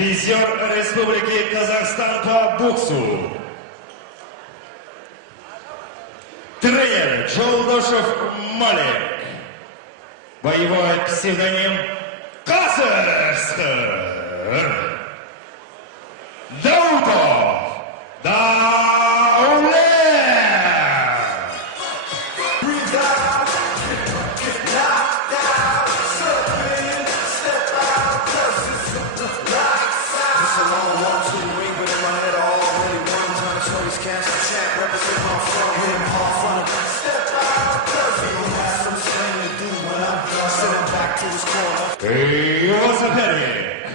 призер Республики Казахстан по боксу. Тренер Джолдошев Малик. Боевой псевдоним Касырскыр. Даутов Даулет. Его соперник.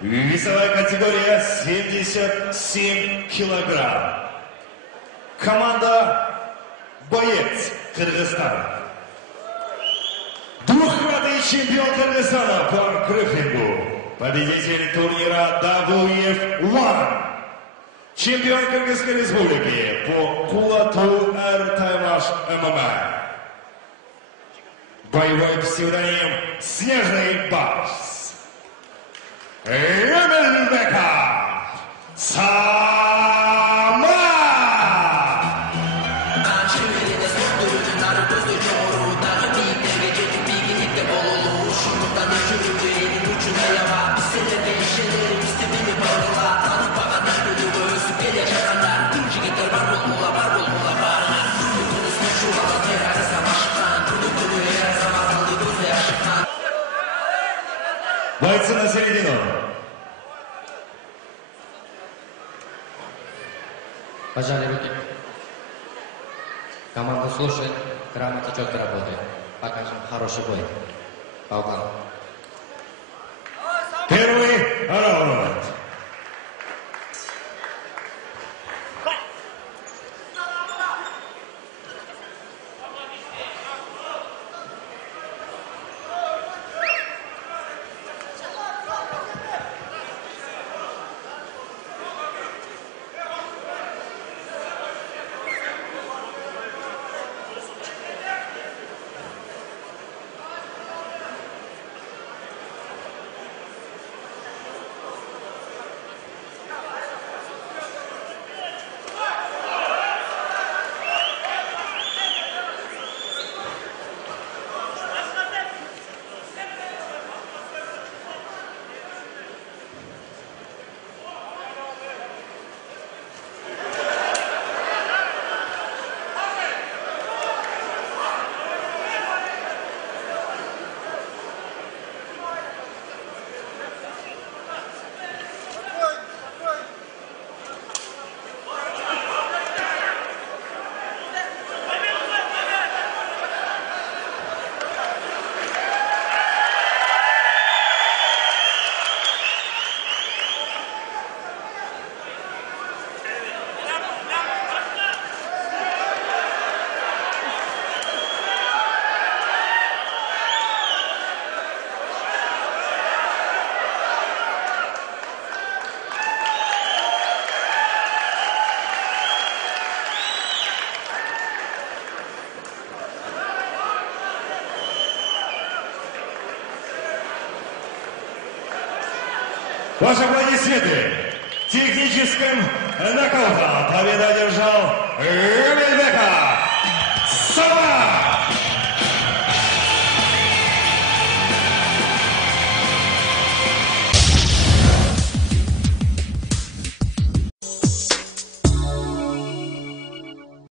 Весовая категория 77 килограмм. Команда «Боец» Кыргызстана. Двухкратный чемпион Кыргызстана по грифлингу. Победитель турнира WF1. Чемпион Кыргызской республики по кулату Эр-Таймаш ММА. Боевой псевдоним «Снежный барс». Эмельбеков Сама! Бойцы на середину. Пожали руки. Команда слушает, грамота четко работает. Покажем хороший бой. Полкан. Первый раунд. Ваши аплодисменты. Техническим нокаутом победу одержал Эмельбеков